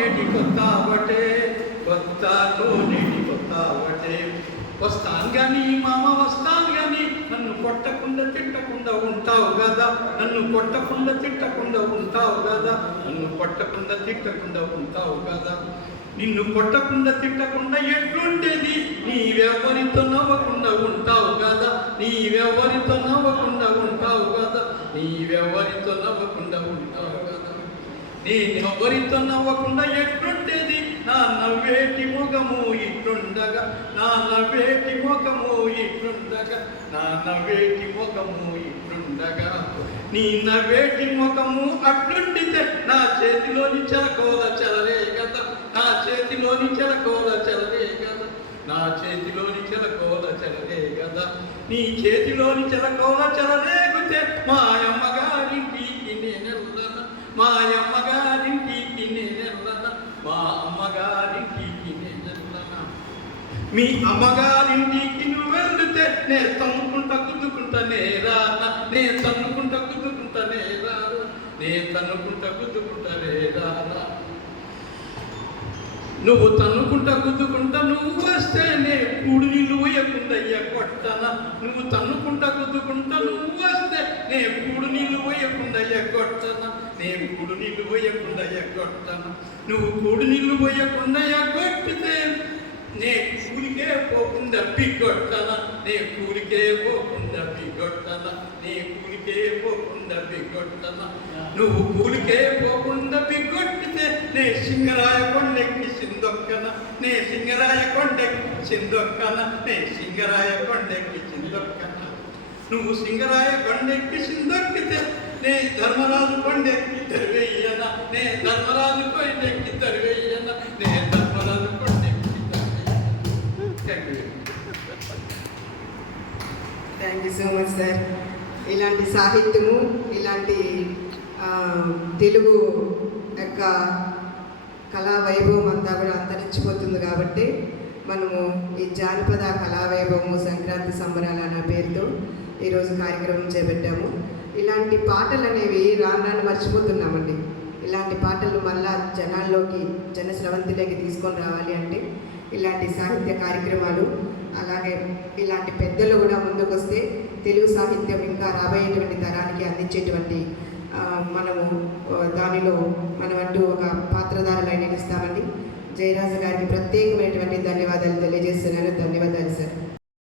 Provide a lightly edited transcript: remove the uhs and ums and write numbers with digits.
నేటి కొత్తావటే, కొత్తలో నేటి కొత్తావటే. వస్తాను కానీ మామ వస్తాను కానీ నన్ను కొట్టకుండా తిట్టకుండా ఉంటావు కదా, నన్ను కొట్టకుండా తిట్టకుండా ఉంటావు కదా, నన్ను కొట్టకుండా తిట్టకుండా ఉంటావు కదా. నిన్ను కొట్టకుండా తిట్టకుండా ఎట్లుండేది, నీవెవరితో నవ్వకుండా ఉంటావు కదా, నీవెవరితో నవ్వకుండా ఉంటావు కదా, నీవెవరితో నవ్వకుండా ఉంటావు కదా. నేనెవరితో నవ్వకుండా ఎట్లుండేది, నా నవ్వేటి ముఖము ఇట్లుండగా, నా నవ్వేటి ముఖము ఇట్లుండగా, నా నవ్వేటి ముఖము ఇట్లుండగా. నీ నవ్వేటి ముఖము అట్లుండితే నా చేతిలోని చెలకోల చెలరే కదా, నా చేతిలోని చెలకోల చెలరే కదా, నా చేతిలోని చెలకోల చెలరే కదా. నీ చేతిలోని చెలకోల చెలరేగితే మాయమ్మగారింటికి నేనెళ్ళను, మాయమ్మగారింటికి నేనెళ్ళను, మా అమ్మగారింటికి నేనెళ్ళను. మీ అమ్మగారింటికి నువ్వు వెళ్తే నే తన్నుకుంటా గుద్దుకుంటా నేరానా, నే తన్నుకుంటా గుద్దుకుంటా నేరానా, నే తన్నుకుంటా గుద్దుకుంటా నేరానా. నువ్వు తన్నుకుంటా గుద్దుకుంటా నువ్వు వస్తేనే కూడు నీళ్ళు పోయకుండా ఎగ్గొట్టనా, నువ్వు తన్నుకుంటా గుద్దుకుంటా నువ్వు వస్తే నే కూడు నీళ్ళు పోయకుండా ఎగ్గొట్టనా, నే కూడు నీళ్ళు పోయకుండా ఎగ్గొట్టనా. నువ్వు కూడు నీళ్ళు పోయకుండా ఎగ్గొట్టితే నే కూలికే పోకుండా బిగ్గొట్టనా, నే కూలికే పోకుండా బిగ్గొట్టనా, నే కూలికే పోకుండా బిగ్గొట్టనా. నువ్వు కూలికే పోకుండా బిగ్గొట్టితే నే సింగరాయ కొండెక్కి సిందొక్కనా, నే సింగరాయ కొండెక్కి సిందొక్కనా, నే సింగరాయ కొండెక్కి సిందొక్కనా. నువ్వు సింగరాయ కొండెక్కి సిందొక్కితే నే ధర్మరాజు కొండెక్కి తరివేయనా, నే ధర్మరాజు కొండెక్కి తరివేయనా, నే ధర్మరాజు కొండెక్కి. Thank you so much sir. ఇలాంటి సాహిత్యము, ఇలాంటి తెలుగు యొక్క కళా వైభవం అంతా కూడా అంతరించిపోతుంది కాబట్టి మనము ఈ జానపద కళా వైభవము సంక్రాంతి సంబరాలు అనే పేరుతో ఈరోజు కార్యక్రమం చేపట్టాము. ఇలాంటి పాటలు అనేవి రాను మర్చిపోతున్నామండి. ఇలాంటి పాటలు మళ్ళా జనాల్లోకి, జనస్రవంతిలోకి తీసుకొని రావాలి అంటే ఇలాంటి సాహిత్య కార్యక్రమాలు, అలాగే ఇలాంటి పెద్దలు కూడా ముందుకు వస్తే తెలుగు సాహిత్యం ఇంకా రాబోయేటువంటి తరానికి అందించేటువంటి మనము దానిలో మనమంటూ ఒక పాత్రధారులై నిలుస్తామండి. జయరాజు గారికి ప్రత్యేకమైనటువంటి ధన్యవాదాలు తెలియజేస్తున్నాను. ధన్యవాదాలు సార్.